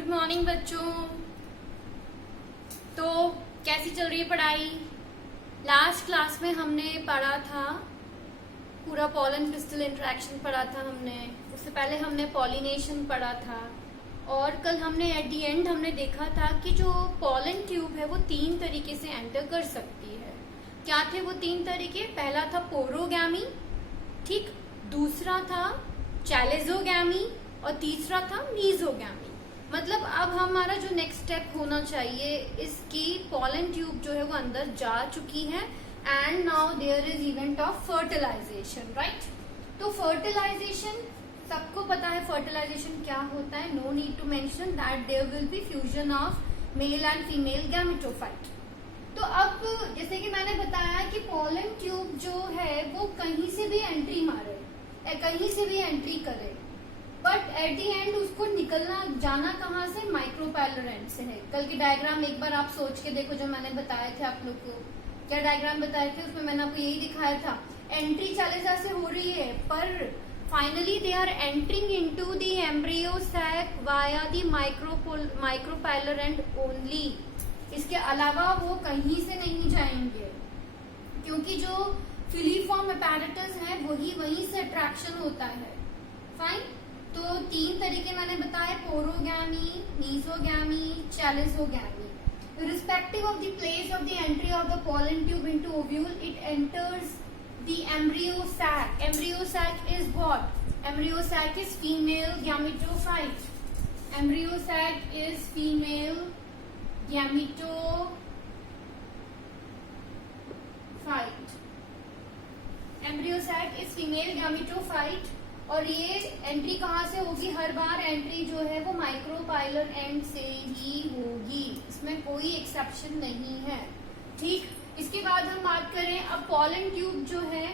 Good morning बच्चों। तो कैसी चल रही है पढ़ाई? लास्ट क्लास में हमने पढ़ा था पूरा पॉलन क्रिस्टल इंटरेक्शन पढ़ा था हमने। उससे पहले हमने पॉलिनेशन पढ़ा था और कल हमने एट दी एंड हमने देखा था कि जो पॉलन ट्यूब है वो 3 तरीके से एंटर कर सकती है। क्या थे वो 3 तरीके? पहला था पोरोगैमी, ठीक, दूसरा था चैलेजोगैमी और तीसरा था मीजोगैमी। मतलब अब हमारा जो नेक्स्ट स्टेप होना चाहिए, इसकी पॉलन ट्यूब जो है वो अंदर जा चुकी है and now there is event of fertilization, right. तो फर्टिलाइजेशन सबको पता है, फर्टिलाइजेशन क्या होता है। No need to mention that there will be fusion of male and female gametophyte. तो अब जैसे कि मैंने बताया कि पॉलन ट्यूब जो है वो कहीं से भी एंट्री मारे, कहीं से भी एंट्री करे, बट एट दी एंड उसको निकलना जाना कहाँ से? माइक्रोपैलर एंड से है। कल की डायग्राम एक बार आप सोच के देखो जो मैंने बताए थे आप लोग को। क्या डायग्राम बताए थे? उसमें मैंने आपको यही दिखाया था, एंट्री चैलेजा से हो रही है पर finally they are entering into the embryo sac via the micropylar end only. इसके अलावा वो कहीं से नहीं जाएंगे क्योंकि जो फिलीफॉर्म अपैरेटस है वही वहीं से अट्रैक्शन होता है। फाइन। तो 3 तरीके मैंने बताए, पोरोगैमी, mesogamy, चैलेजोगैमी। Irrespective of the place of the entry of the pollen tube into ovule, it enters the embryo sac. Embryo sac is what? Embryo sac is female gametophyte. Embryo sac is female gametophyte. Embryo sac is female gametophyte. और ये entry कहाँ से होगी? हर बार entry जो है वो micropylar and से ही होगी, इसमें कोई एक्सेप्शन नहीं है, ठीक। इसके बाद हम बात करें अब पॉलन ट्यूब जो है,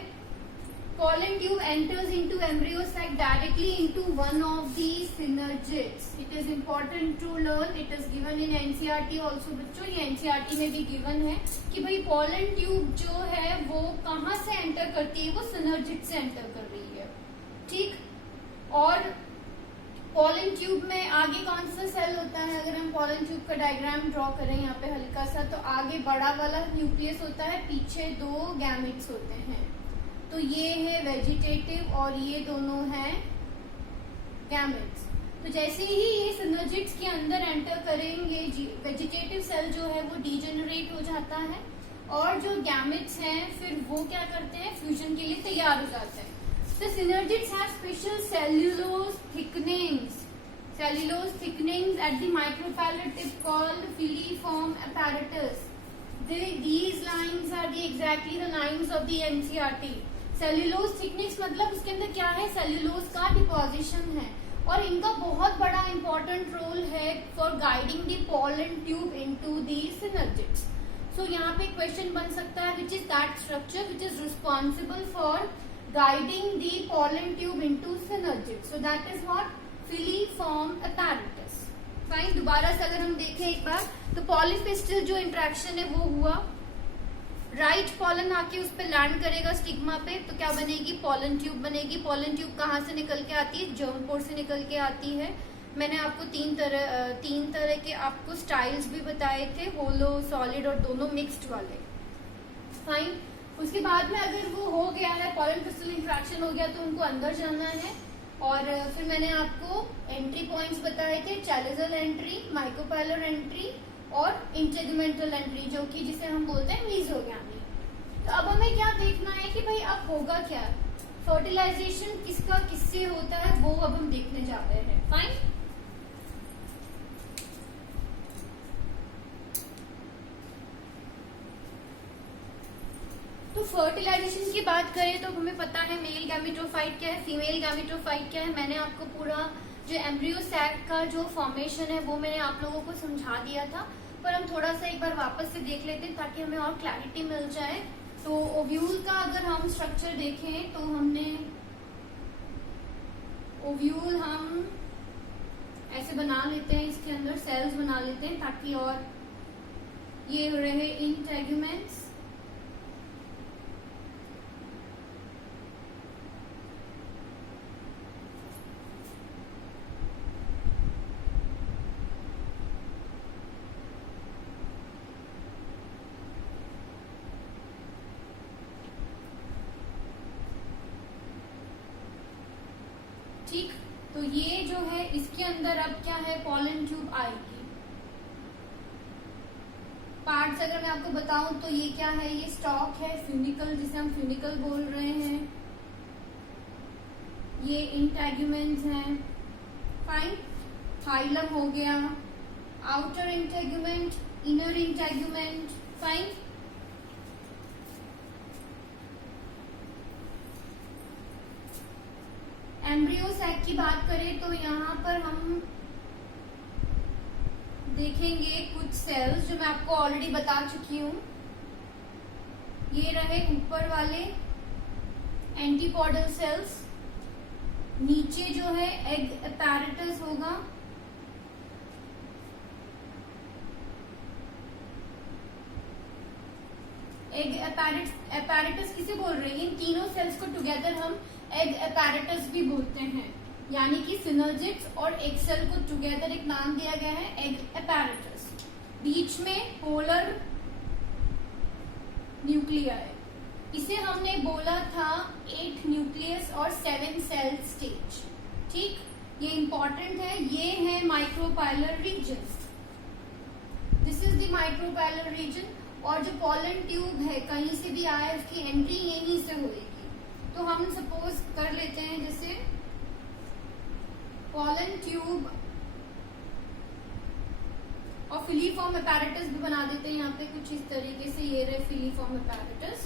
pollen tube enters into embryo sac directly into one of the synergids. It is important to learn, it is given in NCERT also. बच्चों ये एनसीईआरटी में भी गिवन है कि भाई पॉलन ट्यूब जो है वो कहाँ से एंटर करती है? वो सिनर्जिड से एंटर कर रही है, ठीक। और पॉलन ट्यूब में आगे कौन सा सेल होता है? अगर हम पॉलन ट्यूब का डायग्राम ड्रॉ करें यहाँ पे हल्का सा, तो आगे बड़ा वाला न्यूक्लियस होता है, पीछे 2 गैमेट्स होते हैं। तो ये है वेजिटेटिव और ये दोनों हैं गैमेट्स। तो जैसे ही ये सिनर्जिड्स के अंदर एंटर करेंगे, वेजिटेटिव सेल जो है वो डीजेनरेट हो जाता है और जो गैमेट्स हैं फिर वो क्या करते हैं? फ्यूजन के लिए तैयार हो जाते हैं। The synergids have special cellulose thickenings at the microphyllid tip called filiform apparatus. These lines are exactly the lines of the NCERT. Cellulose thickenings मतलब उसके अंदर क्या है? सेल्यूलोज का डिपोजिशन है और इनका बहुत बड़ा इंपॉर्टेंट रोल है for guiding the pollen tube into the synergids. So यहाँ पे क्वेश्चन बन सकता है, which is that structure which is responsible for guiding the pollen tube into synergid. So that is what? Filiform apparatus. Fine. दोबारा से अगर हम देखें एक बार, तो पॉलीपेस्टल जो इंट्रैक्शन है वो हुआ, राइट पॉलन आके उस पर लैंड करेगा स्टिग्मा पे, तो क्या बनेगी? पॉलन ट्यूब बनेगी। पॉलन ट्यूब कहाँ से निकल के आती है? जर्म पोर से निकल के आती है। मैंने आपको तीन तरह के आपको स्टाइल्स भी बताए थे, होलो, सॉलिड और दोनों मिक्स्ड वाले। फाइन। उसके बाद में अगर वो हो गया है, पॉलन क्रिस्टल इंट्रैक्शन हो गया, तो उनको अंदर जाना है और फिर मैंने आपको एंट्री पॉइंट्स बताए थे, चैलेजल एंट्री, माइक्रोपैलर एंट्री और इंटेगुमेंटल एंट्री, जो कि जिसे हम बोलते हैं मीजोगैमी। तो अब हमें क्या देखना है कि भाई अब होगा क्या? फर्टिलाइजेशन किसका किससे होता है वो अब हम देखने जा रहे हैं। फाइन। तो फर्टिलाइजेशन की बात करें तो हमें पता है मेल गैमेटोफाइट क्या है, फीमेल गैमेटोफाइट क्या है। मैंने आपको पूरा जो एम्ब्रियो सैक का जो फॉर्मेशन है वो मैंने आप लोगों को समझा दिया था, पर हम थोड़ा सा एक बार वापस से देख लेते हैं ताकि हमें और क्लैरिटी मिल जाए। तो ओव्यूल का अगर हम स्ट्रक्चर देखें तो हमने ओव्यूल हम ऐसे बना लेते हैं, इसके अंदर सेल्स बना लेते हैं ताकि और ये रहे इंटेगुमेंट्स। ठीक, तो ये जो है इसके अंदर अब क्या है, पॉलन ट्यूब आएगी। पार्ट्स अगर मैं आपको बताऊं तो ये क्या है, ये स्टॉक है, फ्यूनिकल जिसे हम फ्यूनिकल बोल रहे हैं, ये इंटेगुमेंट्स हैं, फाइन। थाइलम हो गया, outer integument, inner integument, fine. Embryo sac की बात करें तो यहाँ पर हम देखेंगे कुछ सेल्स जो मैं आपको ऑलरेडी बता चुकी हूँ। ये रहे ऊपर वाले एंटीपोडल सेल्स, नीचे जो है एग अपैरेटस होगा, एग अपैरेटस किसे बोल रहे हैं, इन तीनों सेल्स को टुगेदर हम एग अपैरेटस भी बोलते हैं, यानी कि सिनर्जिड्स और एग सेल को टुगेदर एक नाम दिया गया है एग अपैरेटस। बीच में पोलर न्यूक्लियाई, इसे हमने बोला था 8 न्यूक्लियस और 7 सेल स्टेज, ठीक, ये इंपॉर्टेंट है। ये है micropylar reason, this is the micropylar reason. और जो पॉलन ट्यूब है कहीं से भी आए उसकी एंट्री यहीं से होगी। तो हम सपोज कर लेते हैं जैसे पॉलन ट्यूब और फिलीफॉर्म अपैरेटस भी बना देते हैं यहाँ पे कुछ इस तरीके से, ये रहे फिलीफॉर्म अपैरेटस।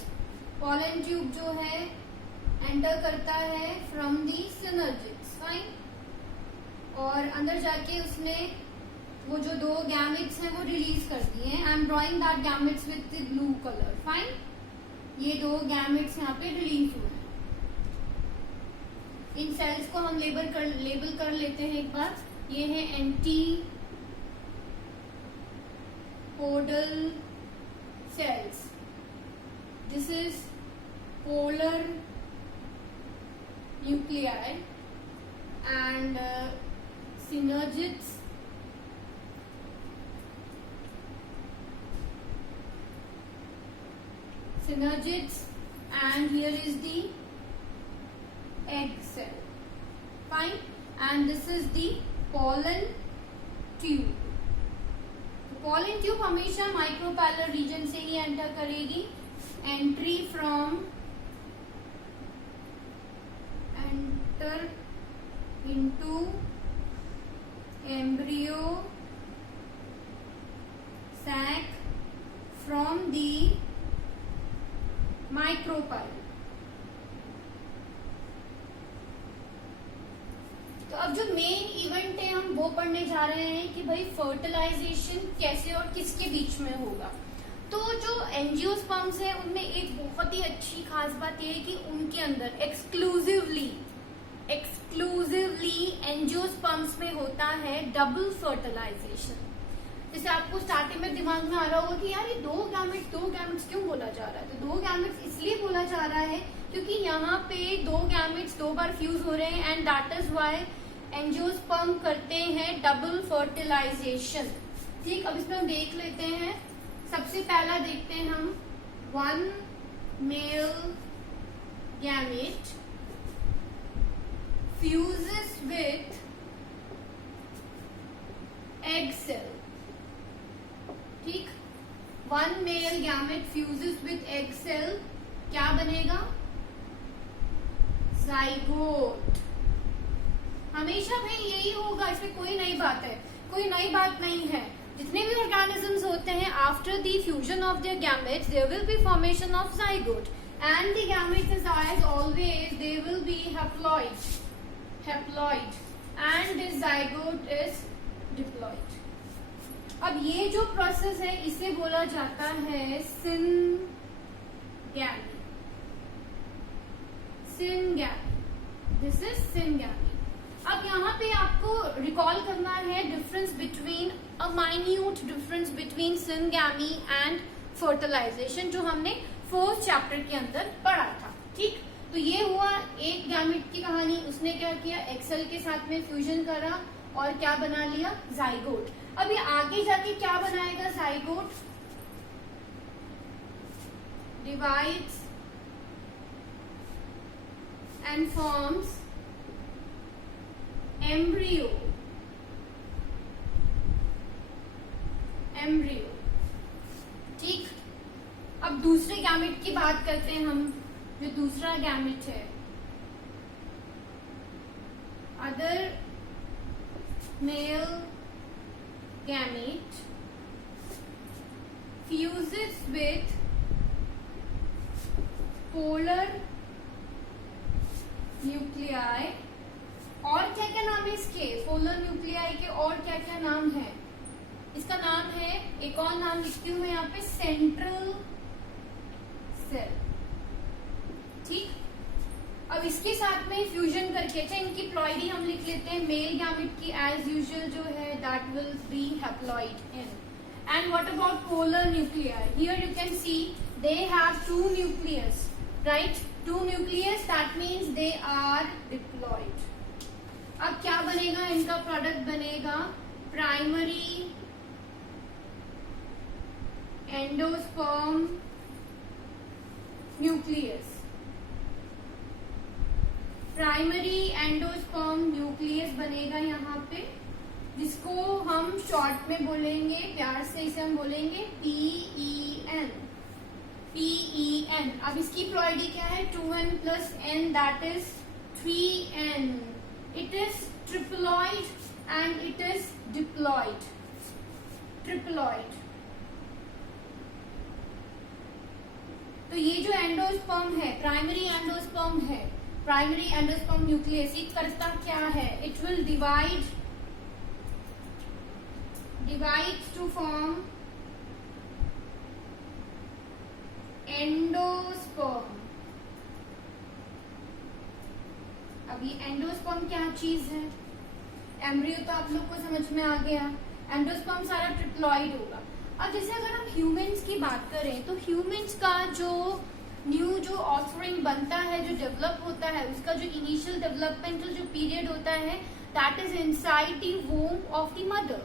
पॉलन ट्यूब जो है एंटर करता है फ्रॉम दी सिनर्जिड्स, फाइन, और अंदर जाके उसने वो जो 2 गैमेट्स हैं वो रिलीज कर दिए हैं। I am drawing that gametes with the blue colour, fine. ये 2 गैमेट्स यहाँ पे रिलीज हुए हैं। इन सेल्स को हम लेबल कर लेते हैं एक बार। ये है antipodal cells, this is polar nuclei and synergids and here is the egg cell, fine, and this is the pollen tube। pollen tube हमेशा माइक्रोपाइलर रीजन से ही एंटर करेगी। Entry from enter into embryo sac from the micropyle। तो अब जो main event है हम वो पढ़ने जा रहे हैं कि भाई फर्टिलाइजेशन कैसे और किसके बीच में होगा। तो जो एंजियोस्पर्म्स है उनमें एक बहुत ही अच्छी खास बात यह है कि उनके अंदर एक्सक्लूसिवली एंजियोस्पर्म्स में होता है डबल फर्टिलाइजेशन। जैसे आपको स्टार्टिंग में दिमाग में आ रहा होगा कि यार ये 2 गैमेट्स क्यों बोला जा रहा है, तो 2 गैमेट्स इसलिए बोला जा रहा है क्योंकि यहाँ पे 2 गैमेट्स 2 बार फ्यूज हो रहे हैं and that is why angiosperm करते हैं डबल फर्टिलाइजेशन। ठीक, अब इसमें हम देख लेते हैं। सबसे पहला देखते हैं हम 1 male gamete fuses with egg cell, ठीक, 1 male gamete fuses with egg cell, क्या बनेगा, जाइगोट। हमेशा भाई यही होगा, इसमें कोई नई बात है, कोई नई बात नहीं है। जितने भी ऑर्गेनिजम्स होते हैं after the fusion of their gametes there will be formation of zygote and the gametes as always they will be haploid and the zygote is diploid। अब ये जो प्रोसेस है इसे बोला जाता है सिनगैमी। This is syngamy. अब यहाँ पे आपको रिकॉल करना है difference between a minute difference between syngamy and fertilization जो हमने 4th चैप्टर के अंदर पढ़ा था। ठीक, तो ये हुआ एक गैमेट की कहानी। उसने क्या किया, एक्सेल के साथ में फ्यूजन करा और क्या बना लिया, जाइगोट। अब ये आगे जाके क्या बनाएगा, zygote divides and forms embryo, embryo. ठीक, अब दूसरे गैमेट की बात करते हैं हम। जो दूसरा गैमेट है, other mail gamete fuses with polar nuclei। और क्या क्या नाम है इसके, पोलर न्यूक्लियाई के और क्या क्या नाम है? इसका नाम है, एक और नाम लिखती हूं मैं यहाँ पे, सेंट्रल सेल। ठीक, अब इसके साथ में फ्यूजन करके, अच्छा इनकी प्लॉइडी हम लिख लेते हैं। मेल गैमेट की एज यूजुअल जो है that will be haploid in. And what about polar nuclei? Here you can see they have two nucleus, right? Two nucleus, that means they are diploid. अब क्या बनेगा? इनका प्रोडक्ट बनेगा primary endosperm nucleus. Primary endosperm nucleus बनेगा यहाँ पे, जिसको हम शॉर्ट में बोलेंगे, प्यार से इसे हम बोलेंगे PEN, PEN। अब इसकी प्लॉइडी क्या है? 2n plus n, that is 3n। It is triploid and it is diploid, triploid। तो ये जो एंडोस्पर्म है, प्राइमरी एंडोस्पर्म है, प्राइमरी एंडोस्पर्म न्यूक्लियस, ये करता क्या है? It will divides to form endosperm। अब ये एंडोस्पर्म क्या चीज है? एम्ब्रियो तो आप लोग को समझ में आ गया। एंडोस्पर्म सारा ट्रिप्लॉइड होगा। अब जैसे अगर हम ह्यूमंस की बात करें तो ह्यूमंस का जो न्यू जो ऑफरिंग बनता है, जो डेवलप होता है, उसका जो इनिशियल डेवलपमेंटल जो पीरियड होता है, that is inside the वोम of the mother.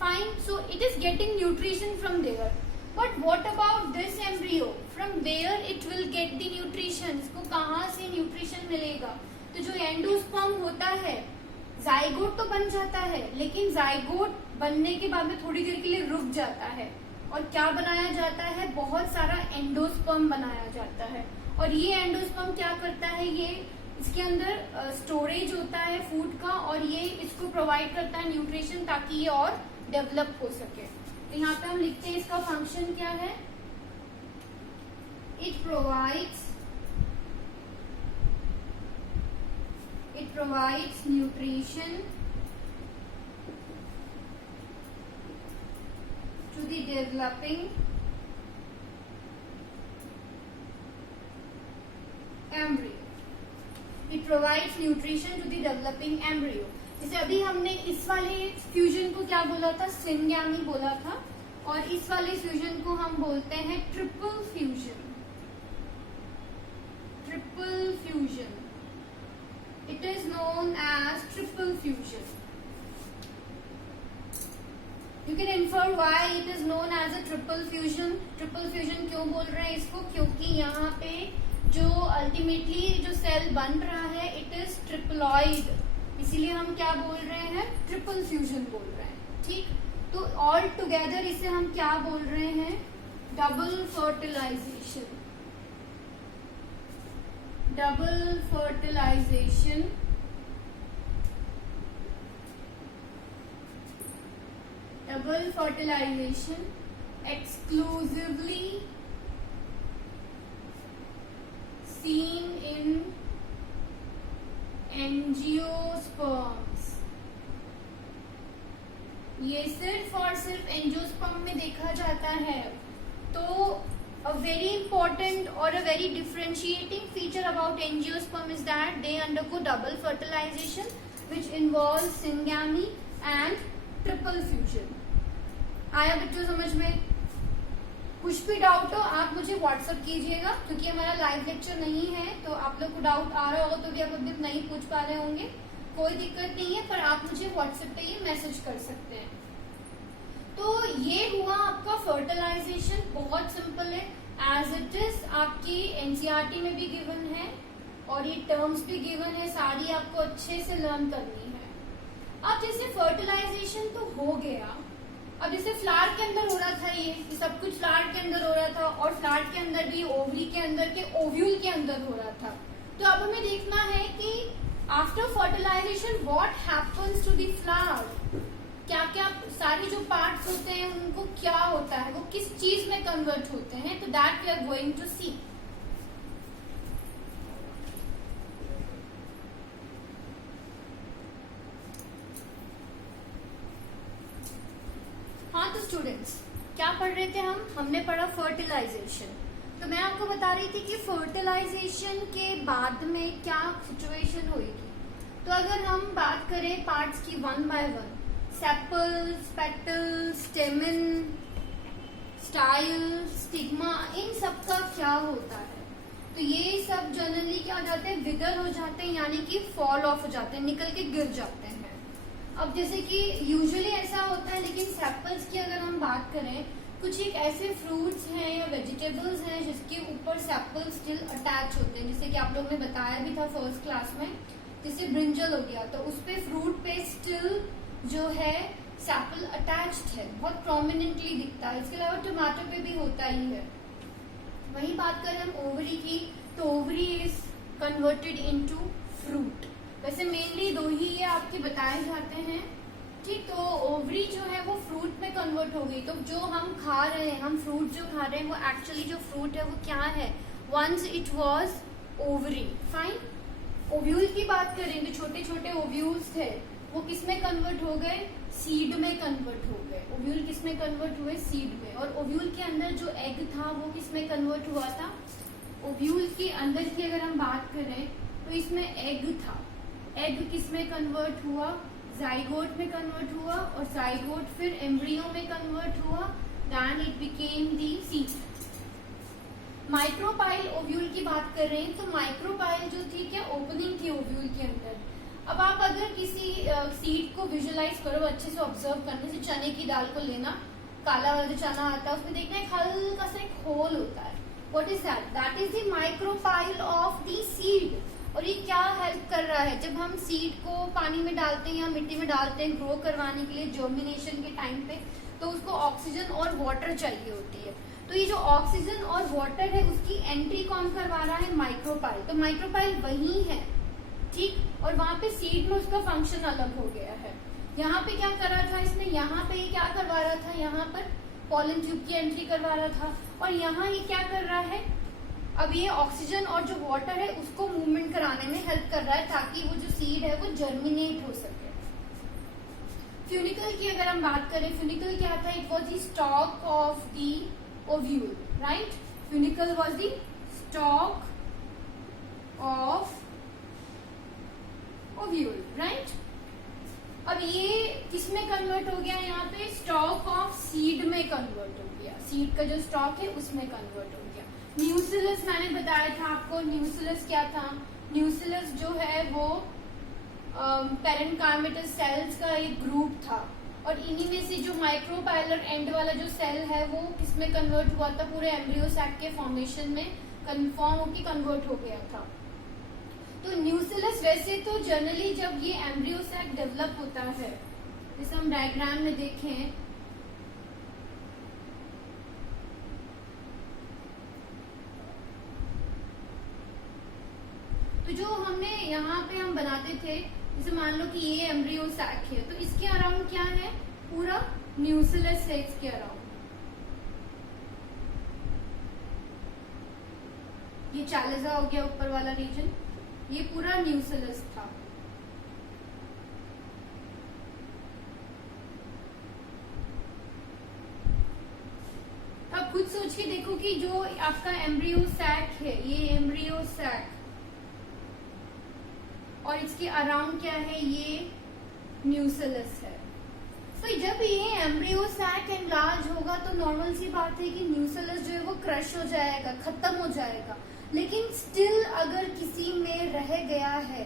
Fine, so it is getting nutrition from there. But what about this embryo? From where it will get the nutrition? इसको कहाँ से न्यूट्रिशन मिलेगा? तो जो endosperm होता है, जाइगोट तो बन जाता है, लेकिन जाइगोट बनने के बाद में थोड़ी देर के लिए रुक जाता है, और क्या बनाया जाता है? बहुत सारा एंडोस्पर्म बनाया जाता है। और ये एंडोस्पर्म क्या करता है? ये इसके अंदर स्टोरेज होता है फूड का, और ये इसको प्रोवाइड करता है न्यूट्रिशन, ताकि ये और डेवलप हो सके। तो यहाँ पे हम लिखते हैं इसका फंक्शन क्या है? It provides nutrition to the developing embryo. It provides nutrition to the developing embryo. जैसे अभी हमने इस वाले फ्यूजन को क्या बोला था? सिनगैमी बोला था, और इस वाले फ्यूजन को हम बोलते हैं triple fusion. Triple fusion, it is known as triple fusion. You can infer why it is known as a triple fusion. Triple fusion क्यों बोल रहे हैं इसको? क्योंकि यहाँ पे जो अल्टीमेटली जो सेल बन रहा है, इट इज ट्रिपलॉइड, इसीलिए हम क्या बोल रहे हैं? ट्रिपल फ्यूजन बोल रहे हैं। ठीक, तो ऑल टुगेदर इसे हम क्या बोल रहे हैं? Double fertilization. Double fertilization, double fertilization exclusively seen in angiosperms. ये सिर्फ और सिर्फ एंजियोस्पर्म में देखा जाता है। तो a very important or a very differentiating feature about angiosperm is that they undergo double fertilization which involves syngamy and triple fusion। आया बच्चों समझ में? कुछ भी डाउट हो आप मुझे व्हाट्सएप कीजिएगा, क्योंकि हमारा लाइव लेक्चर नहीं है, तो आप लोग को डाउट आ रहा होगा तो भी आप अभी नहीं पूछ पा रहे होंगे, कोई दिक्कत नहीं है, पर आप मुझे व्हाट्सएप पे ये मैसेज कर सकते हैं। तो ये हुआ आपका फर्टिलाइजेशन, बहुत सिंपल है, एज इट इज आपकी एनसीईआरटी में भी गिवन है और ये टर्म्स भी गिवन है, सारी आपको अच्छे से लर्न करनी है। अब जैसे फर्टिलाइजेशन तो हो गया, अब जैसे फ्लावर के अंदर हो रहा था, ये सब कुछ फ्लावर के अंदर हो रहा था, और फ्लावर के अंदर भी ओवरी के अंदर के ओव्यूल के अंदर हो रहा था। तो अब हमें देखना है कि after fertilization what happens to the flower, क्या क्या सारे जो पार्ट्स होते हैं उनको क्या होता है, वो किस चीज में कन्वर्ट होते हैं, तो that we are going to see. हाँ तो स्टूडेंट्स क्या पढ़ रहे थे हमने पढ़ा फर्टिलाइजेशन। तो मैं आपको बता रही थी कि फर्टिलाइजेशन के बाद में क्या सिचुएशन होगी। तो अगर हम बात करें पार्ट्स की one by one, sepals, petals, stamen, style, stigma, इन सब का क्या होता है, तो ये सब जनरली क्या हो जाते हैं, विदर हो जाते हैं, यानी कि फॉल ऑफ हो जाते हैं, निकल के गिर जाते हैं। अब जैसे कि यूजुअली ऐसा होता है, लेकिन सेपल्स की अगर हम बात करें, कुछ एक ऐसे फ्रूट्स हैं या वेजिटेबल्स हैं जिसके ऊपर सेपल्स स्टिल अटैच होते हैं, जैसे कि आप लोगों ने बताया भी था फर्स्ट क्लास में, जैसे ब्रिंजल हो गया, तो उस पे फ्रूट पे स्टिल जो है सेपल अटैच्ड है, बहुत प्रोमिनेंटली दिखता है। इसके अलावा टमाटो पे भी होता ही है। वही बात करें हम ओवरी की, तो ovary is converted into fruit. वैसे मेनली दो ही ये आपके बताए जाते हैं, ठीक। तो ओवरी जो है वो फ्रूट में कन्वर्ट हो गई, तो जो हम खा रहे हैं, हम फ्रूट जो खा रहे हैं, वो एक्चुअली जो फ्रूट है वो क्या है, once it was ovary, fine. Ovule की बात करें तो छोटे छोटे ओव्यूल्स थे, वो किस में कन्वर्ट हो गए, सीड में कन्वर्ट हो गए। ओव्यूल किस में कन्वर्ट हुए, सीड में। और ओव्यूल के अंदर जो एग था वो किस में कन्वर्ट हुआ था, ओव्यूल के अंदर की अगर हम बात करें तो इसमें एग था, एग किस में कन्वर्ट हुआ, जाइगोट में कन्वर्ट हुआ, और जाइगोट फिर एम्ब्रियो में कन्वर्ट हुआ, then it became the seed. Micropyle ovule की बात कर रहे हैं, तो माइक्रोपाइल जो थी क्या, ओपनिंग थी ओव्यूल के अंदर। अब आप अगर किसी सीड को विजुअलाइज करो, अच्छे से ऑब्जर्व करने से, चने की दाल को लेना, काला वाला जो चना आता है उसमें देखना एक हल्का सा एक होल होता है, what is that, that is the micropyle of the seed. और ये क्या हेल्प कर रहा है, जब हम सीड को पानी में डालते हैं या मिट्टी में डालते हैं ग्रो करवाने के लिए जर्मिनेशन के टाइम पे, तो उसको ऑक्सीजन और वाटर चाहिए होती है। तो ये जो ऑक्सीजन और वाटर है उसकी एंट्री कौन करवा रहा है, माइक्रोपाइल। तो माइक्रोपाइल वही है, ठीक। और वहां पे सीड में उसका फंक्शन अलग हो गया है। यहाँ पे क्या कर रहा था इसने, यहाँ पे ये क्या करवा रहा था, यहाँ पर पॉलन ट्यूब की एंट्री करवा रहा था, और यहाँ ये क्या कर रहा है, अब ये ऑक्सीजन और जो वाटर है उसको मूवमेंट कराने में हेल्प कर रहा है, ताकि वो जो सीड है वो जर्मिनेट हो सके। फ्यूनिकल की अगर हम बात करें, फ्यूनिकल क्या था, it was the stock of the ovule, right. Funicle was the stock of ovule, right. अब ये किस में कन्वर्ट हो गया, यहाँ पे स्टॉक ऑफ सीड में कन्वर्ट हो गया, सीड का जो स्टॉक है उसमें कन्वर्ट हो गया। न्यूसिलस मैंने बताया था आपको, न्यूसिलस क्या था, न्यूसिलस जो है वो पैरेन्काइमेटस सेल्स का एक ग्रुप था, और इन्हीं में से जो माइक्रोपाइलर एंड वाला जो सेल है वो किसमें कन्वर्ट हुआ था, पूरे एम्ब्रियो सैक के फॉर्मेशन में कन्फॉर्म होकर कन्वर्ट हो गया था। तो न्यूसिलस वैसे तो जनरली जब ये एम्ब्रियो सैक डेवलप होता है, जैसे हम डायग्राम में देखें, तो जो हमने यहाँ पे हम बनाते थे, जैसे मान लो कि ये एम्ब्रियो सैक है, तो इसके अराउंड क्या है, पूरा न्यूसिलस है इसके अराउंड। ये चैलेजा हो गया ऊपर वाला रीजन, ये पूरा न्यूसिलस था। अब खुद सोच के देखो कि जो आपका एम्ब्रियो सैक है, ये एम्ब्रियो सैक, और इसके अराउंड क्या है, ये न्यूसिलस है। तो जब ये एम्ब्रियो सैक एनलार्ज होगा तो नॉर्मल सी बात है कि न्यूसिलस जो है वो क्रश हो जाएगा, खत्म हो जाएगा। लेकिन स्टिल अगर किसी में रह गया है,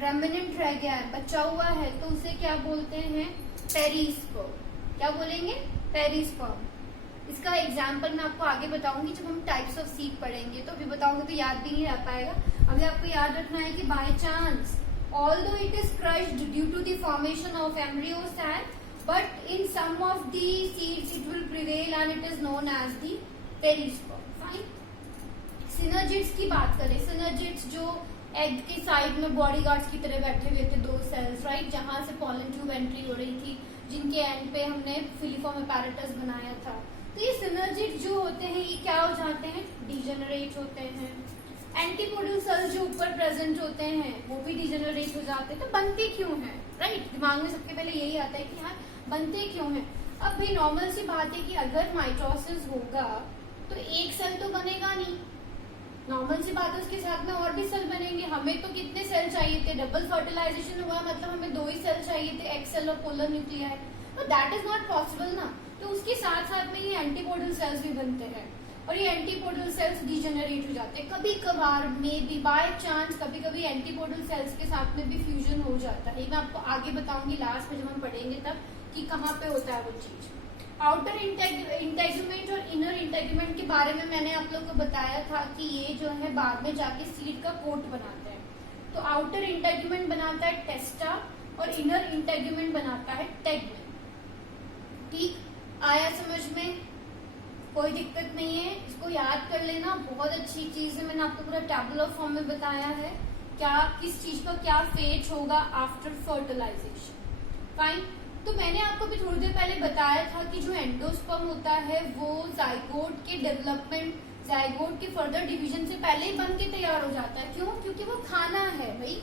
रेमिनेंट रह गया है, बचा हुआ है, तो उसे क्या बोलते हैं, पेरिस्पर्म। क्या बोलेंगे, पेरिस्पर्म। इसका एग्जाम्पल मैं आपको आगे बताऊंगी जब हम टाइप्स ऑफ सीड पढ़ेंगे, तो अभी बताऊंगी तो याद भी नहीं रह पाएगा। अभी आपको याद रखना है कि by chance although it is crushed due to the formation of embryo sac, but in some of the seeds it will prevail and it is known as the perisperm. Fine. synergids की बात करें, synergids जो egg के side में bodyguards की तरह बैठे हुए थे 2 सेल्स, राइट, जहां से पॉलन ट्यूब एंट्री हो रही थी, जिनके एंड पे हमने फिलीफॉर्म एपैरेटस बनाया था। तो ये सिनर्जिड जो होते हैं ये क्या हो जाते हैं, डिजेनरेट होते हैं। एंटीपोडल सेल्स जो ऊपर प्रेजेंट होते हैं वो भी डिजेनरेट हो जाते हैं। तो बनते क्यों हैं, राइट, दिमाग में सबसे पहले यही आता है कि हाँ बनते क्यों हैं। अब भाई नॉर्मल सी बात है कि अगर माइटोसिस होगा तो एक सेल तो बनेगा नहीं, नॉर्मल सी बात है, उसके साथ में और भी सेल बनेंगे। हमें तो कितने सेल चाहिए थे, डबल फर्टिलाइजेशन हुआ मतलब हमें 2 ही सेल चाहिए थे, एक्स सेल और पोलर न्यूक्लियाई, तो दैट इज नॉट पॉसिबल ना। तो उसके साथ साथ में ये एंटीपोडल सेल्स भी बनते हैं और ये एंटीपोडल सेल्स डिजेनरेट हो जाते हैं। कभी कभार में भी बाय चांस कभी कभी एंटीपोडल सेल्स के साथ में भी फ्यूजन हो जाता है। मैं आपको आगे बताऊंगी लास्ट में जब हम पढ़ेंगे तब कि कहाँ पे होता है वो चीज। आउटर इंटेगुमेंट और इनर इंटेगुमेंट के बारे में मैंने आप लोग को बताया था कि ये जो है बाद में जाके सीड का कोट बनाते हैं। तो आउटर इंटेगुमेंट बनाता है टेस्टा और इनर इंटेगुमेंट बनाता है टेगमेन। ठीक, आया समझ में, कोई दिक्कत नहीं है, इसको याद कर लेना, बहुत अच्छी चीज है। मैंने आपको पूरा टैबुलर फॉर्म में बताया है क्या किस चीज का क्या फेट होगा आफ्टर फर्टिलाइजेशन। फाइन। तो मैंने आपको भी थोड़ी देर पहले बताया था कि जो एंडोस्पर्म होता है वो जाइगोट के डेवलपमेंट, जाइगोट के फर्दर डिवीजन से पहले ही बन के तैयार हो जाता है। क्यों? क्योंकि वो खाना है भाई,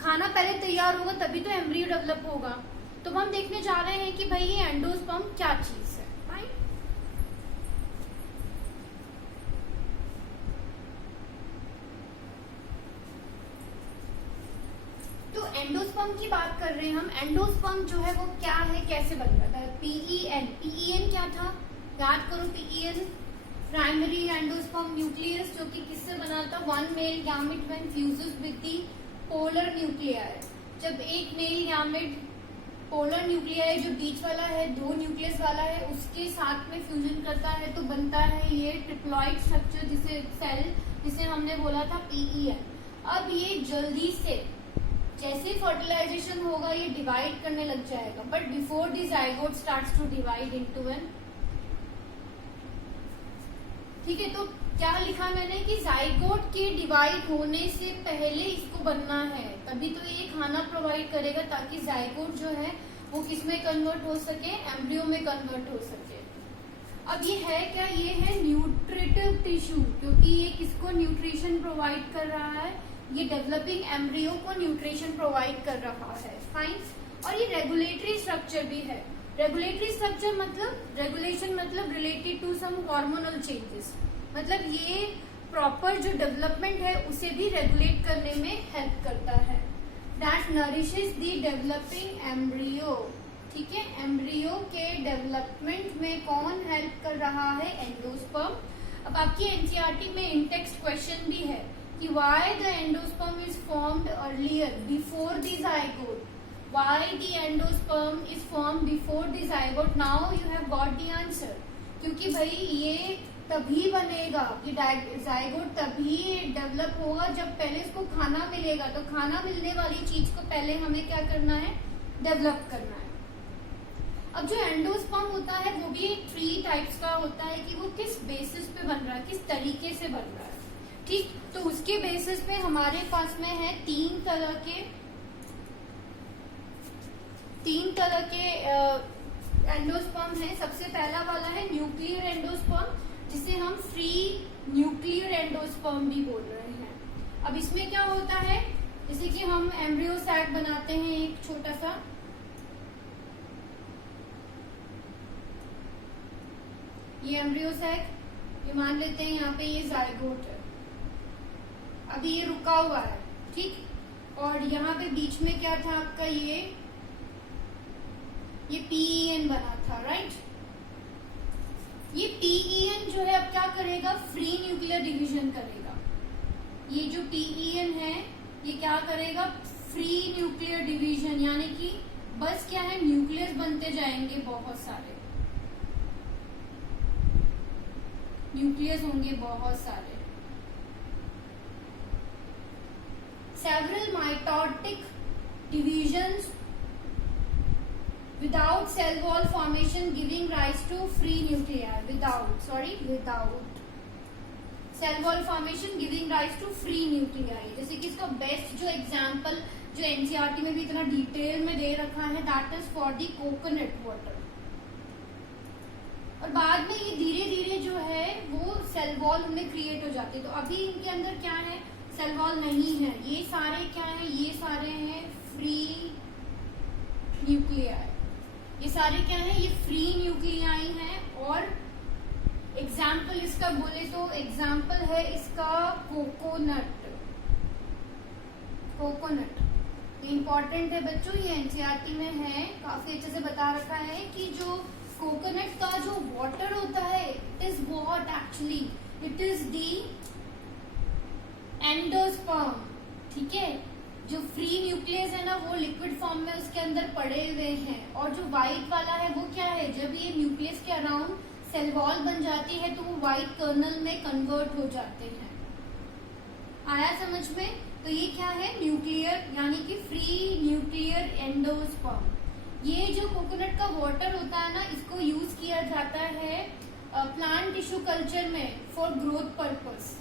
खाना पहले तैयार होगा तभी तो एम्ब्रियो डेवलप होगा। तो हम देखने जा रहे हैं कि भाई ये एंडोस्पर्म क्या चीज है। राइट, तो एंडोस्पर्म की बात कर रहे हैं हम। एंडोस्पर्म जो है वो क्या है, कैसे बनता है। पीईएन, पीईएन क्या था, याद करो। पीईएन प्राइमरी एंडोस्पर्म न्यूक्लियस, जो कि किससे बना था, 1 male gamete when fuses with the polar nuclei. जब एक मेल गैमेट पोलर न्यूक्लियाई जो बीच वाला है, 2 न्यूक्लियस वाला है, उसके साथ में फ्यूजन करता है तो बनता है ये ट्रिप्लॉइड स्ट्रक्चर, जिसे सेल, जिसे हमने बोला था पीईएन। अब ये जल्दी से जैसे फर्टिलाइजेशन होगा ये डिवाइड करने लग जाएगा, but before the zygote starts to divide into an. ठीक है, तो क्या लिखा मैंने कि जाइगोट के डिवाइड होने से पहले इसको बनना है, तभी तो ये खाना प्रोवाइड करेगा ताकि जाइगोट जो है वो किस में कन्वर्ट हो सके, एम्ब्रियो में कन्वर्ट हो सके। अब ये है क्या, ये है न्यूट्रिटिव टिश्यू, क्योंकि ये किसको न्यूट्रिशन प्रोवाइड कर रहा है, ये डेवलपिंग एम्ब्रियो को न्यूट्रिशन प्रोवाइड कर रहा है। फाइन। और ये रेगुलेटरी स्ट्रक्चर भी है। रेगुलेटरी स्ट्रक्चर मतलब, रेगुलेशन मतलब related to some hormonal changes, मतलब ये प्रॉपर जो डेवलपमेंट है उसे भी रेगुलेट करने में हेल्प करता है। That nourishes the developing embryo. ठीक है, एम्ब्रियो के डेवलपमेंट में कौन हेल्प कर रहा है, एंडोस्पर्म। अब आपकी एनसीईआरटी में इंटेक्स्ट क्वेश्चन भी है कि why the endosperm is formed earlier before the zygote, why the endosperm is formed before the zygote. Now you have got the answer, क्योंकि भाई ये तभी बनेगा, ये जाइगोट तभी डेवलप होगा जब पहले इसको खाना मिलेगा। तो खाना मिलने वाली चीज को पहले हमें क्या करना है, डेवलप करना है। अब जो एंडोस्पर्म होता है वो भी 3 टाइप्स का होता है कि वो किस बेसिस पे बन रहा है, किस तरीके से बन रहा है। ठीक, तो उसके बेसिस पे हमारे पास में है 3 तरह के एंडोस्पर्म है। सबसे पहला वाला है न्यूक्लियर एंडोस्पर्म, जिसे हम फ्री न्यूक्लियर एंडोस्पर्म भी बोल रहे हैं। अब इसमें क्या होता है, जैसे कि हम एम्ब्रियो सैक बनाते हैं एक छोटा सा, ये एम्ब्रियो सैक, ये मान लेते हैं यहाँ पे ये जाइगोट है, अभी ये रुका हुआ है। ठीक, और यहाँ पे बीच में क्या था आपका, ये पीईएन बना था, राइट। ये पीईएन जो है अब क्या करेगा, फ्री न्यूक्लियर डिवीजन करेगा। ये जो पीईएन है ये क्या करेगा, फ्री न्यूक्लियर डिवीजन, यानी कि बस क्या है, न्यूक्लियस बनते जाएंगे, बहुत सारे न्यूक्लियस होंगे, बहुत सारे। Several mitotic divisions without cell wall formation giving rise to free nuclei. Without cell wall formation giving rise to free nuclei. जैसे कि इसका बेस्ट जो एग्जाम्पल जो एनसीईआरटी में भी इतना डिटेल में दे रखा है, that is for the coconut water. और बाद में ये धीरे धीरे जो है वो सेल वॉल उनमें क्रिएट हो जाती है। तो अभी इनके अंदर क्या है, सेल वॉल नहीं है। ये सारे क्या है, ये सारे हैं फ्री न्यूक्लियाई। ये सारे क्या है, ये फ्री न्यूक्लियाई हैं। और एग्जाम्पल इसका बोले तो एग्जाम्पल है इसका कोकोनट। इम्पॉर्टेंट है बच्चों, ये एनसीईआरटी में है, काफी अच्छे से बता रखा है कि जो कोकोनट का जो वाटर होता है, it is what actually, it is the endosperm. ठीक है, जो फ्री न्यूक्लियस है ना वो लिक्विड फॉर्म में उसके अंदर पड़े हुए हैं। और जो व्हाइट वाला है वो क्या है, जब ये न्यूक्लियस के अराउंड सेल वॉल बन जाती है तो वो व्हाइट कर्नल में कन्वर्ट हो जाते हैं। आया समझ में? तो ये क्या है, न्यूक्लियर यानी कि फ्री न्यूक्लियर एंडोस्पर्म। ये जो कोकोनट का वाटर होता है ना, इसको यूज किया जाता है प्लांट टिश्यू कल्चर में फॉर ग्रोथ पर्पस।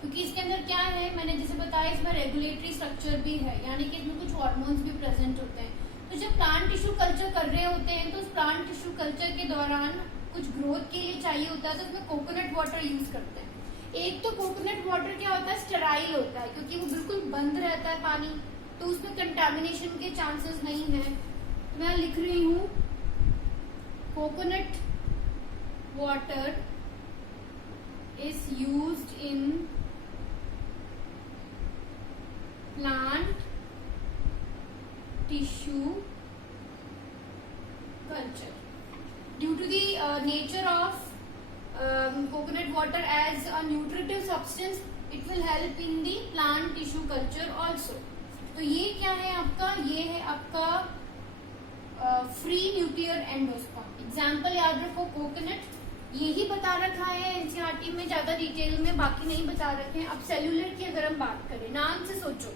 क्योंकि इसके अंदर क्या है, मैंने जैसे बताया, इसमें रेगुलेटरी स्ट्रक्चर भी है, यानी कि इसमें कुछ हार्मोन्स भी प्रेजेंट होते हैं। तो जब प्लांट टिश्यू कल्चर कर रहे होते हैं तो उस प्लांट टिश्यू कल्चर के दौरान कुछ ग्रोथ के लिए चाहिए होता है, तो उसमें कोकोनट वाटर यूज करते हैं। एक तो कोकोनट वाटर क्या होता है, स्टेराइल होता है, क्योंकि वो बिल्कुल बंद रहता है पानी, तो उसमें कंटामिनेशन के चांसेस नहीं है। तो मैं लिख रही हूँ coconut water is used in plant tissue culture due to the nature of coconut water as a nutritive substance, it will help in the plant tissue culture also. तो ये क्या है आपका, ये है आपका फ्री न्यूक्लियर एंडोस्पर्म। एग्जाम्पल याद रखो कोकोनट, यही बता रखा है एनसीईआरटी में, ज्यादा डिटेल में बाकी नहीं बता रखे हैं। अब सेल्यूलर की अगर हम बात करें, नाम से सोचो,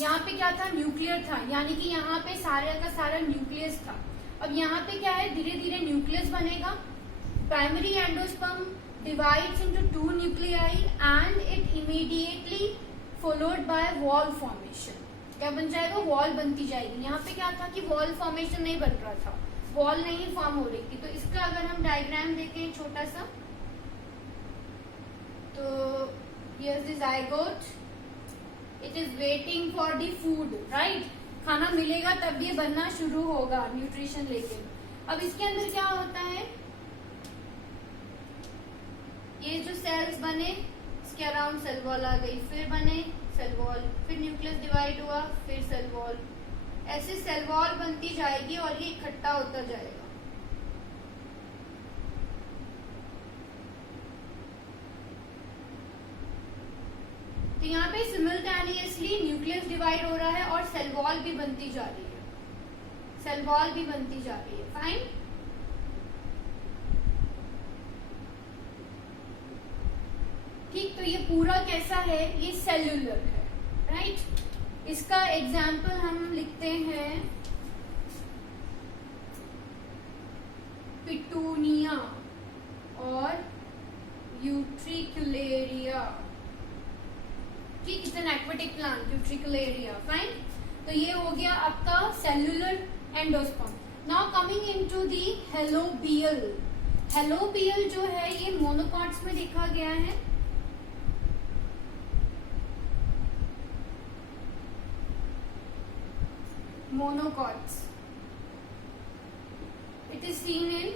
यहाँ पे क्या था, न्यूक्लियर था, यानी कि यहाँ पे सारे का सारा न्यूक्लियस था। अब यहाँ पे क्या है, धीरे धीरे न्यूक्लियस बनेगा। Primary endosperm divides into two nuclei and it immediately followed by wall formation. क्या बन जाएगा, वॉल बनती जाएगी। यहाँ पे क्या था कि वॉल फॉर्मेशन नहीं बन रहा था, वॉल नहीं फॉर्म हो रही थी। तो इसका अगर हम डायग्राम देखें छोटा सा, तो here's the zygote, it is waiting for the food, right? खाना मिलेगा तब ये बनना शुरू होगा न्यूट्रिशन लेके। अब इसके अंदर क्या होता है, ये जो सेल्स बने इसके अराउंड सेल वॉल आ गई, फिर बने सेल वॉल, फिर न्यूक्लियस डिवाइड हुआ, फिर सेल वॉल, ऐसे सेल वॉल बनती जाएगी और ये इकट्ठा होता जाएगा। तो यहाँ पे सिमिल्टेनियसली न्यूक्लियस डिवाइड हो रहा है और सेल वॉल भी बनती जा रही है, सेल वॉल भी बनती जा रही है। फाइन, ठीक। तो ये पूरा कैसा है, ये सेल्यूलर है, राइट। इसका एग्जाम्पल हम लिखते हैं पिटूनिया और यूट्रिकुलेरिया। ठीक, it's an aquatic plant, utricularia. Fine, तो ये हो गया आपका cellular endosperm. Now coming into the helobial. Helobial जो है ये मोनोकॉट्स में देखा गया है। Monocots, it is seen in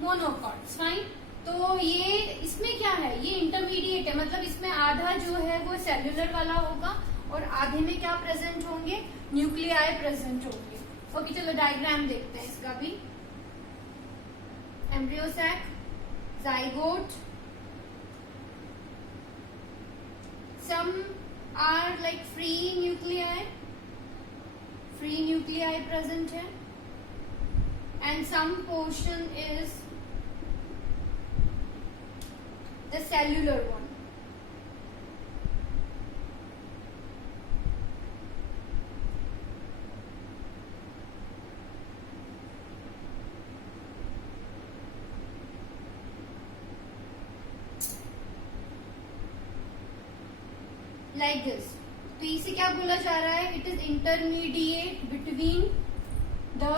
monocots. Fine, तो ये इसमें क्या है, ये इंटरमीडिएट है, मतलब इसमें आधा जो है वो सेल्यूलर वाला होगा और आधे में क्या प्रेजेंट होंगे, न्यूक्लियाई प्रेजेंट होंगे। ओके, चलो डायग्राम देखते हैं इसका भी। Embryo sac, zygote, some are like free nuclei present है, and some portion is the cellular one. Like this. तो इसे क्या बोला जा रहा है? It is intermediate between the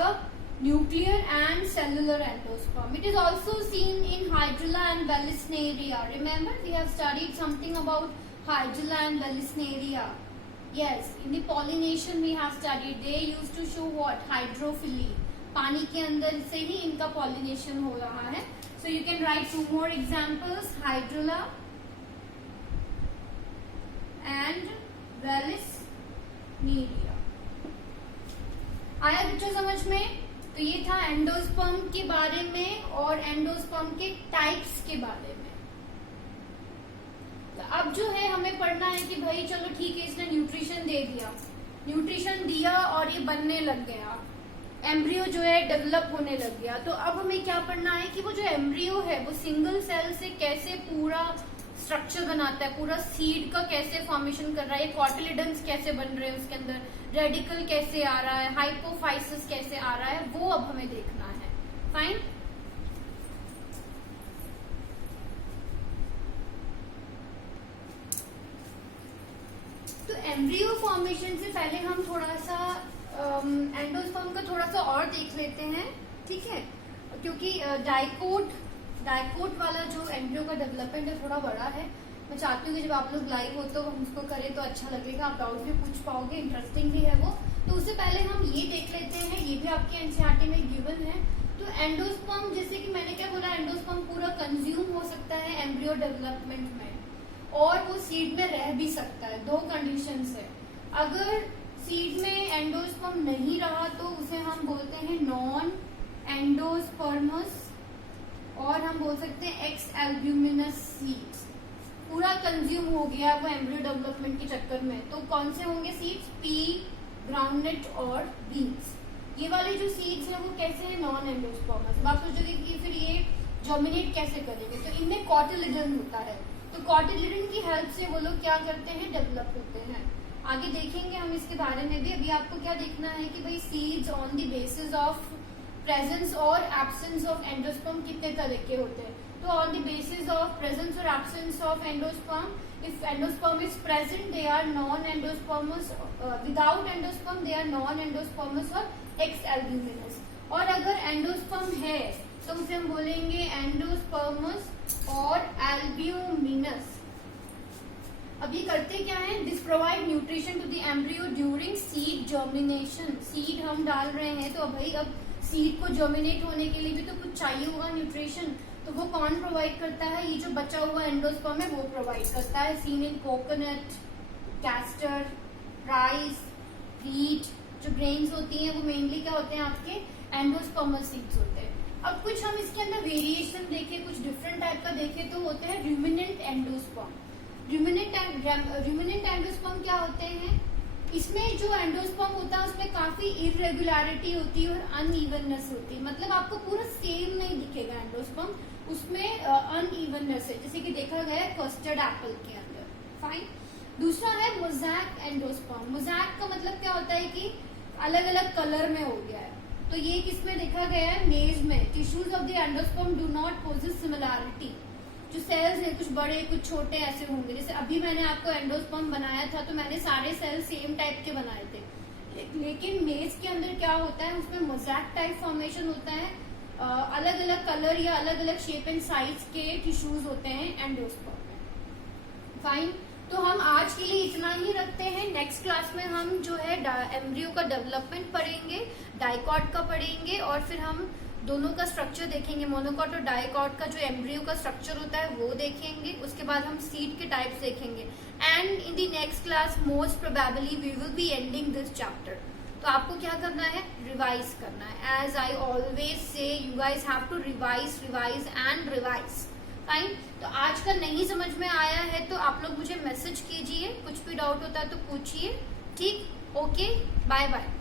nuclear and cellular endosperm. It is also seen in Hydrilla and Vallisneria. Remember, we have studied something about Hydrilla and Vallisneria. Yes, in the pollination we have studied. They used to show what? Hydrophily. पानी के अंदर से ही इनका pollination हो रहा है. So you can write two more examples: Hydrilla and Vallisneria. आया बच्चों समझ में? तो ये था एंडोस्पर्म के बारे में और एंडोस्पर्म के टाइप्स के बारे में। तो अब जो है हमें पढ़ना है कि भाई चलो ठीक है, इसने न्यूट्रिशन दे दिया, न्यूट्रिशन दिया और ये बनने लग गया, एम्ब्रियो जो है डेवलप होने लग गया। तो अब हमें क्या पढ़ना है कि वो जो एम्ब्रियो है वो सिंगल सेल से कैसे पूरा स्ट्रक्चर बनाता है, पूरा सीड का कैसे फॉर्मेशन कर रहा है, कॉटिलिडन्स कैसे बन रहे हैं उसके अंदर, रेडिकल कैसे आ रहा है, हाइपोफाइसिस कैसे आ रहा है, वो अब हमें देखना है। फाइन। तो एम्ब्रियो फॉर्मेशन से पहले हम थोड़ा सा एंडोस्पर्म का थोड़ा सा और देख लेते हैं, ठीक है, क्योंकि डाइकोट वाला जो एम्ब्रियो का डेवलपमेंट है थोड़ा बड़ा है। मैं चाहती हूँ कि जब आप लोग लाइव हो तो हम उसको करें तो अच्छा लगेगा, आप डाउट भी पूछ पाओगे, इंटरेस्टिंग भी है वो। तो उससे पहले हम ये देख लेते हैं, ये भी आपके एनसीईआरटी में गिवन है। तो एंडोस्पर्म, जैसे कि मैंने क्या बोला, एंडोस्पर्म पूरा कंज्यूम हो सकता है एम्ब्रियो डेवलपमेंट में और वो सीड में रह भी सकता है। दो कंडीशंस है, अगर सीड में एंडोस्पर्म नहीं रहा तो उसे हम बोलते हैं नॉन एंडोस्पर्मस, और हम बोल सकते हैं एक्स एल्ब्यूमिनस सीड्स। पूरा कंज्यूम हो गया वो एम्ब्रियो डेवलपमेंट के चक्कर में, तो कौन से होंगे सीड्स? पी, ग्राउंडनट और बीन्स। ये वाले जो सीड्स हैं वो कैसे हैं? Non endosperms. आप सोचोगे कि फिर ये जर्मिनेट कैसे करेंगे? तो इनमें कॉटिलिडन होता है, तो कॉटिलिडन की हेल्प से वो लोग क्या करते हैं? डेवलप होते हैं। आगे देखेंगे हम इसके बारे में भी। अभी आपको क्या देखना है कि भाई seeds on the basis of presence और एब्सेंस ऑफ एंडोस्पर्म कितने तरह के होते हैं। तो on the basis of presence और absence of endosperm, if endosperm is present they are non endospermous, without endosperm they are non endospermous और ex albuminous. और अगर एंडोस्पर्म है तो उसे हम बोलेंगे एंडोस्पर्मस और एल्ब्यूमिनस। अब ये करते क्या है? This provide nutrition to the embryo during seed germination. Seed हम डाल रहे हैं तो भाई अब सीड को जर्मिनेट होने के लिए भी तो कुछ चाहिए होगा न्यूट्रिशन, तो वो कौन प्रोवाइड करता है? ये जो बचा हुआ एंडोस्पर्म है वो प्रोवाइड करता है। Seen in coconut, castor, rice, wheat, जो ग्रेन्स होती हैं वो मेनली क्या होते हैं? आपके एंडोस्पर्मल सीड्स होते हैं। अब कुछ हम इसके अंदर वेरिएशन देखें, कुछ डिफरेंट टाइप का देखें तो होते हैं रूमिनेंट एंडोस्पर्म। रूमिनेंट एंडोस्पर्म क्या होते हैं? इसमें जो एंडोस्पर्म होता है उसमें काफी इरेगुलरिटी होती है और अनइवननेस होती है, मतलब आपको पूरा सेम नहीं दिखेगा एंडोस्पर्म, उसमें अनइवननेस है, जैसे कि देखा गया है कस्टर्ड एप्पल के अंदर। फाइन। दूसरा है मोज़ैक एंडोस्पर्म। मोज़ैक का मतलब क्या होता है कि अलग अलग कलर में हो गया है। तो ये किसमें देखा गया है? मेज में। Tissues of the endosperm do not possess similarity. जो सेल्स है कुछ बड़े कुछ छोटे ऐसे होंगे। जैसे अभी मैंने आपको एंडोस्पर्म बनाया था तो मैंने सारे सेल सेम टाइप के बनाए थे, लेकिन मेज के अंदर क्या होता है? उसमें मोज़ैक टाइप फॉर्मेशन होता है, अलग अलग कलर या अलग अलग शेप एंड साइज के टिश्यूज होते हैं एंडोस्पर्म में। फाइन। तो हम आज के लिए इतना ही रखते हैं। नेक्स्ट क्लास में हम जो है एम्ब्रियो का डेवलपमेंट पढ़ेंगे, डाइकॉट का पढ़ेंगे और फिर हम दोनों का स्ट्रक्चर देखेंगे, मोनोकॉट और डाइकॉट का जो एम्ब्रियो का स्ट्रक्चर होता है वो देखेंगे। उसके बाद हम सीड के टाइप्स देखेंगे and in the next class most probably we will be ending this chapter. तो आपको क्या करना है? रिवाइज करना है। As I always say you guys have to revise revise and revise. Fine. तो आज का नहीं समझ में आया है तो आप लोग मुझे मैसेज कीजिए, कुछ भी डाउट होता है तो पूछिए। ठीक, ओके, बाय बाय।